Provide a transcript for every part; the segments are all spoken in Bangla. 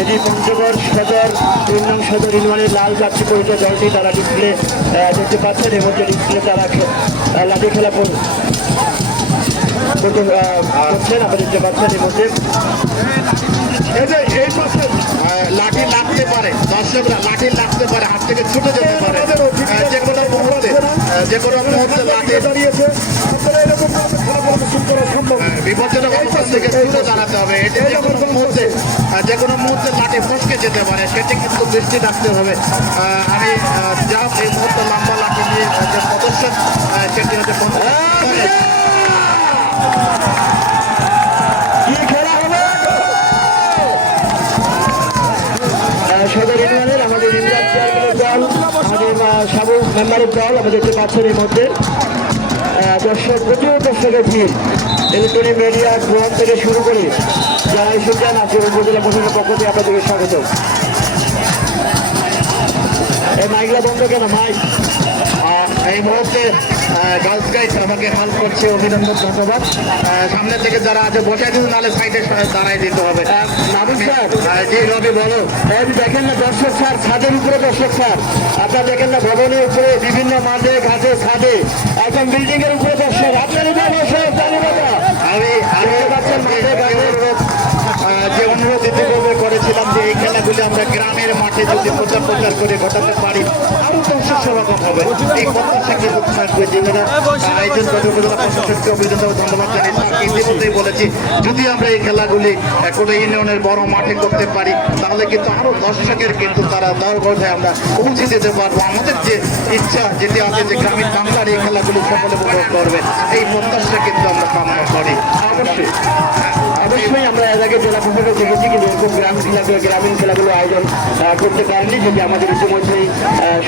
এটি পঞ্চগড় সদর তিন নং সদর ইউনিয়নের লাল জার্সি পরিচয় দলটি তারা ডিসপ্লে দেখতে পাচ্ছেন এর মধ্যে ডিসপ্লে তারা লাঠি খেলা কর- করছেন আপনি দেখতে পাচ্ছেন এর মধ্যে এই পাশে লাঠি লাগতে পারে দর্শকরা লাঠি লাগতে পারে হাত থেকে ছুটে যেতে পারে। যে কোনো মুহূর্তে যে কোনো মুহূর্তে লাঠি দাঁড়িয়েছে। বিপজ্জনক অবস্থান থেকে দূরে দাঁড়াতে হবে। এটি যে কোনো মুহূর্তে যে কোনো মুহূর্তে লাঠি ফসকে যেতে পারে সেটি কিন্তু দৃষ্টি রাখতে হবে। আমি যা এই মুহূর্তে লম্বা লাঠি নিয়ে যে প্রদর্শন সেটি হচ্ছে সদর আমাদের ইন্ডিয়ান চেয়ারম্যানের দল মেম্বারের দল আমাদের পাচ্ছেন এর মধ্যে। দর্শক, প্রচুর দর্শকের ভিড়। ইলেকট্রনিক মিডিয়া গ্রহণ থেকে শুরু করে যারা এসেছেন আজকে উপজেলা পক্ষ থেকে আপনাদেরকে স্বাগত। এই মাইকটা বন্ধ কেন? মাইক এই মুহূর্তে গার্লস গাইড আমাকে হেল্প করছে অভিনন্দন ধন্যবাদ। আহ, সামনে থেকে যারা আছে বসে দিন নাহলে সাইডে দাঁড়াই দিতে হবে। নাবিক স্যার। জি রবি বলো। দেখেন না দর্শক স্যার ছাদের উপরে দর্শক স্যার। আপনারা দেখেন না ভবনের উপরে বিভিন্ন মাঠে ঘাটে ছাদে একদম বিল্ডিং এর উপরে দর্শক। আপনার উপরে দর্শক আমি আমি পাচ্ছেন মাঠে ঘাটে। যে অনুরোধ ইতিপূর্বে করেছিলাম যে এই খেলাগুলি আমরা গ্রামের মাঠে যদি প্রচার প্রচার করে ঘটাতে পারি হবে। এই যারা আয়োজন করে প্রশাসনকে অভিনন্দন ধন্যবাদ তাকে ইতিমধ্যেই বলেছি যদি আমরা এই খেলাগুলি কোনো ইউনিয়নের বড় মাঠে করতে পারি তাহলে কিন্তু আরও দর্শকের কিন্তু তারা গঠে আমরা পৌঁছে দিতে পারব। আমাদের যে ইচ্ছা যেটি আছে যে গ্রামীণ বাংলার এই খেলাগুলি সকলে উপভোগ করবে এই প্রত্যাশা কিন্তু আমরা কামনা করি। অবশ্যই। অবশ্যই আমরা এর আগে জেলা প্রশাসক দেখেছি কিন্তু এরকম গ্রাম খেলাগুলো গ্রামীণ খেলাগুলো আয়োজন করতে পারেনি যদি আমাদের ইতিমধ্যেই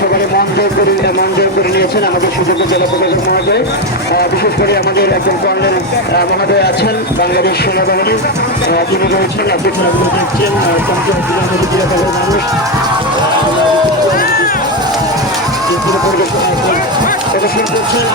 সবাই মন জয় করে মন জয় করে নিয়েছেন। আমাদের সুযোগ্য জেলা প্রশাসক মহোদয় আহ, বিশেষ করে আমাদের একজন কর্নেল আহ, মহোদয় আছেন বাংলাদেশ সেনাবাহিনীর তিনি রয়েছেন আপনি খেলাগুলো দেখছেন মানুষ পরিবেশন করছেন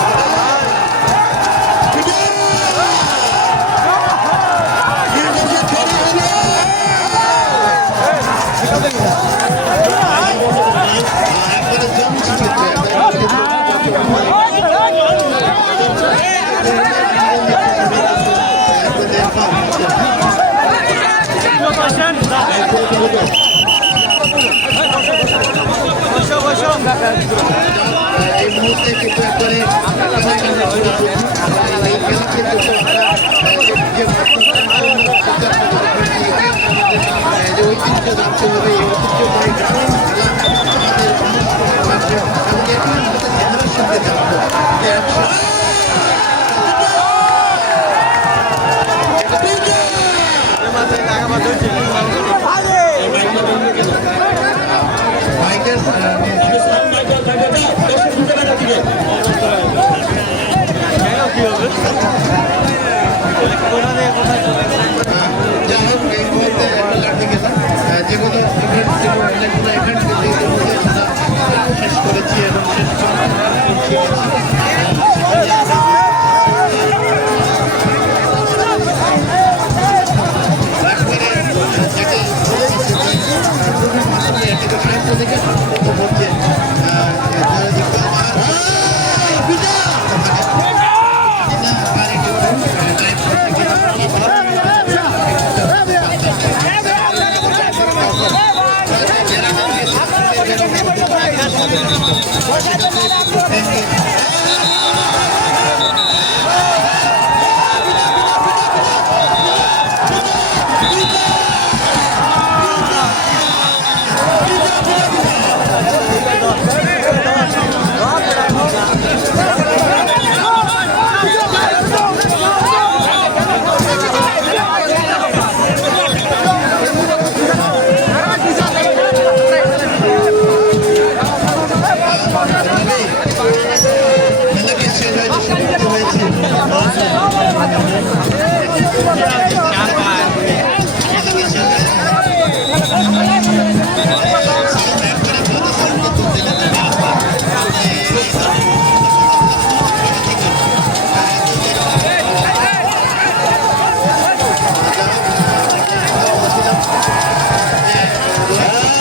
এই মুহূর্তে কিন্তু একবারে এই খেলা কিন্তু ハハハハ!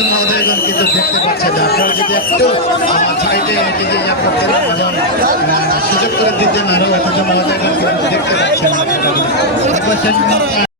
মুরব্বী মহোদয়গণ কিন্তু দেখতে পাচ্ছেন আপনারা যদি একটু আমার সাইডে এদিকে আপনাদের আমাজন সুযোগ করে দিতেন আরও অথচ মহোদয়গণ দেখতে পাচ্ছেন।